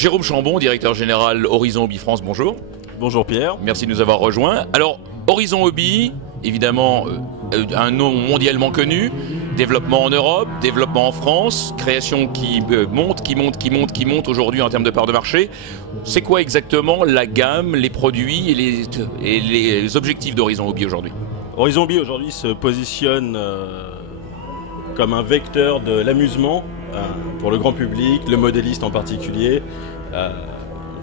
Jérôme Chambon, directeur général Horizon Hobby France, bonjour. Bonjour Pierre. Merci de nous avoir rejoints. Alors, Horizon Hobby, évidemment, un nom mondialement connu, développement en Europe, développement en France, création qui monte aujourd'hui en termes de part de marché. C'est quoi exactement la gamme, les produits et les objectifs d'Horizon Hobby aujourd'hui? Horizon Hobby aujourd'hui se positionne comme un vecteur de l'amusement pour le grand public, le modéliste en particulier.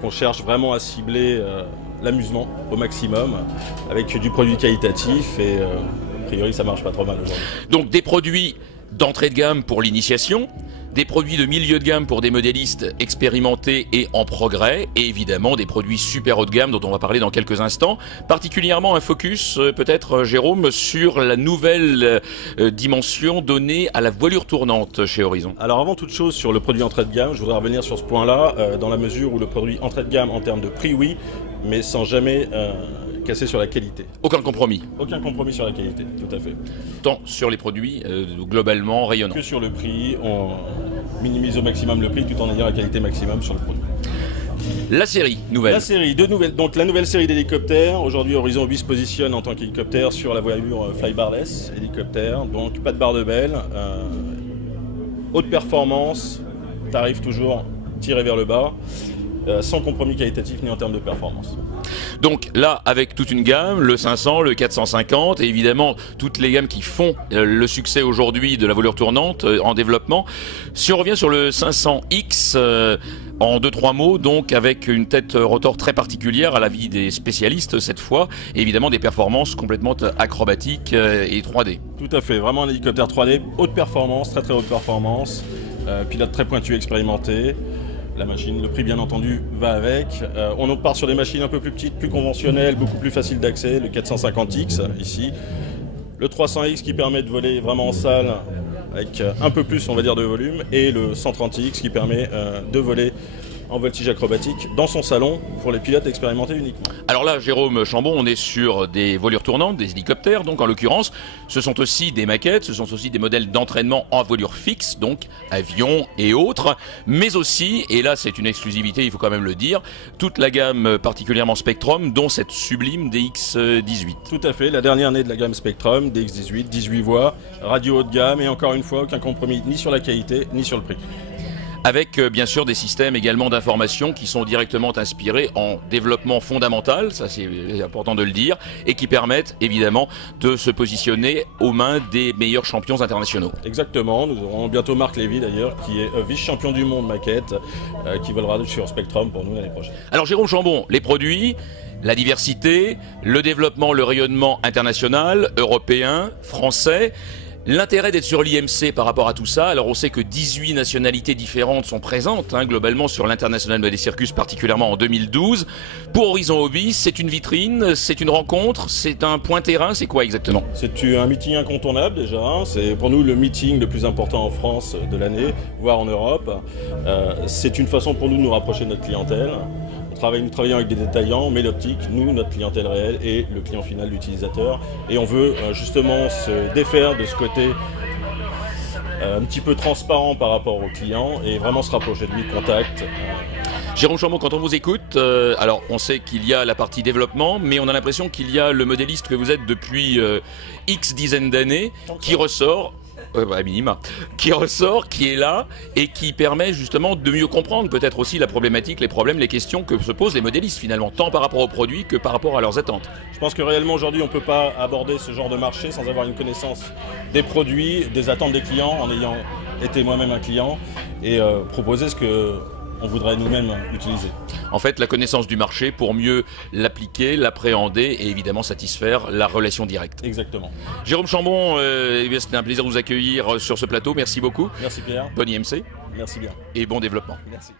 On cherche vraiment à cibler l'amusement au maximum avec du produit qualitatif et a priori ça marche pas trop mal aujourd'hui. Donc des produits d'entrée de gamme pour l'initiation, des produits de milieu de gamme pour des modélistes expérimentés et en progrès, et évidemment des produits super haut de gamme dont on va parler dans quelques instants. Particulièrement un focus peut-être, Jérôme, sur la nouvelle dimension donnée à la voilure tournante chez Horizon. Alors avant toute chose sur le produit entrée de gamme, je voudrais revenir sur ce point-là, dans la mesure où le produit entrée de gamme en termes de prix oui, mais sans jamais casser sur la qualité. Aucun compromis. Aucun compromis sur la qualité, tout à fait. Tant sur les produits globalement rayonnants. Que sur le prix, on minimise au maximum le prix tout en ayant la qualité maximum sur le produit. La série nouvelle. La série, donc la nouvelle série d'hélicoptères. Aujourd'hui, Horizon Hobby se positionne en tant qu'hélicoptère sur la voilure flybarless hélicoptère. Donc pas de barre de belle, haute performance, tarif toujours tiré vers le bas, sans compromis qualitatif ni en termes de performance. Donc là, avec toute une gamme, le 500, le 450, et évidemment toutes les gammes qui font le succès aujourd'hui de la voilure tournante en développement. Si on revient sur le 500X, en 2-3 mots, donc avec une tête rotor très particulière à l'avis des spécialistes cette fois, et évidemment des performances complètement acrobatiques et 3D. Tout à fait, vraiment un hélicoptère 3D, haute performance, très haute performance, pilote très pointu expérimenté. La machine, le prix bien entendu va avec. On part sur des machines un peu plus petites, plus conventionnelles, beaucoup plus faciles d'accès, le 450X ici. Le 300X qui permet de voler vraiment en salle avec un peu plus on va dire de volume, et le 130X qui permet de voler en voltige acrobatique dans son salon pour les pilotes expérimentés uniquement. Alors là, Jérôme Chambon, on est sur des voilures tournantes, des hélicoptères, donc en l'occurrence, ce sont aussi des maquettes, ce sont aussi des modèles d'entraînement en voilure fixe, donc avions et autres, mais aussi, et là c'est une exclusivité, il faut quand même le dire, toute la gamme particulièrement Spectrum, dont cette sublime DX18. Tout à fait, la dernière année de la gamme Spectrum, DX18, 18 voix, radio haut de gamme, et encore une fois, aucun compromis ni sur la qualité, ni sur le prix. Avec bien sûr des systèmes également d'information qui sont directement inspirés en développement fondamental, ça c'est important de le dire, et qui permettent évidemment de se positionner aux mains des meilleurs champions internationaux. Exactement, nous aurons bientôt Marc Lévy d'ailleurs, qui est vice-champion du monde maquette, qui volera sur Spectrum pour nous l'année prochaine. Alors Jérôme Chambon, les produits, la diversité, le développement, le rayonnement international, européen, français. L'intérêt d'être sur l'IMC par rapport à tout ça, alors on sait que 18 nationalités différentes sont présentes globalement sur l'International Model Circus, particulièrement en 2012. Pour Horizon Hobby, c'est une vitrine, c'est une rencontre, c'est un point terrain, c'est quoi exactement? C'est un meeting incontournable déjà, c'est pour nous le meeting le plus important en France de l'année, voire en Europe. C'est une façon pour nous de nous rapprocher de notre clientèle. Nous travaillons avec des détaillants, mais l'optique, nous, notre clientèle réelle et le client final, l'utilisateur. Et on veut justement se défaire de ce côté un petit peu transparent par rapport au client et vraiment se rapprocher de lui, contact. Jérôme Chambon, quand on vous écoute, alors on sait qu'il y a la partie développement, mais on a l'impression qu'il y a le modéliste que vous êtes depuis X dizaines d'années qui ressort. À minima, qui ressort, qui est là et qui permet justement de mieux comprendre peut-être aussi la problématique, les problèmes, les questions que se posent les modélistes finalement, tant par rapport aux produits que par rapport à leurs attentes. Je pense que réellement aujourd'hui on ne peut pas aborder ce genre de marché sans avoir une connaissance des produits, des attentes des clients, en ayant été moi-même un client et proposer ce que on voudrait nous-mêmes utiliser. En fait, la connaissance du marché pour mieux l'appliquer, l'appréhender et évidemment satisfaire la relation directe. Exactement. Jérôme Chambon, c'était un plaisir de vous accueillir sur ce plateau. Merci beaucoup. Merci Pierre. Bonne IMC. Merci bien. Et bon développement. Merci.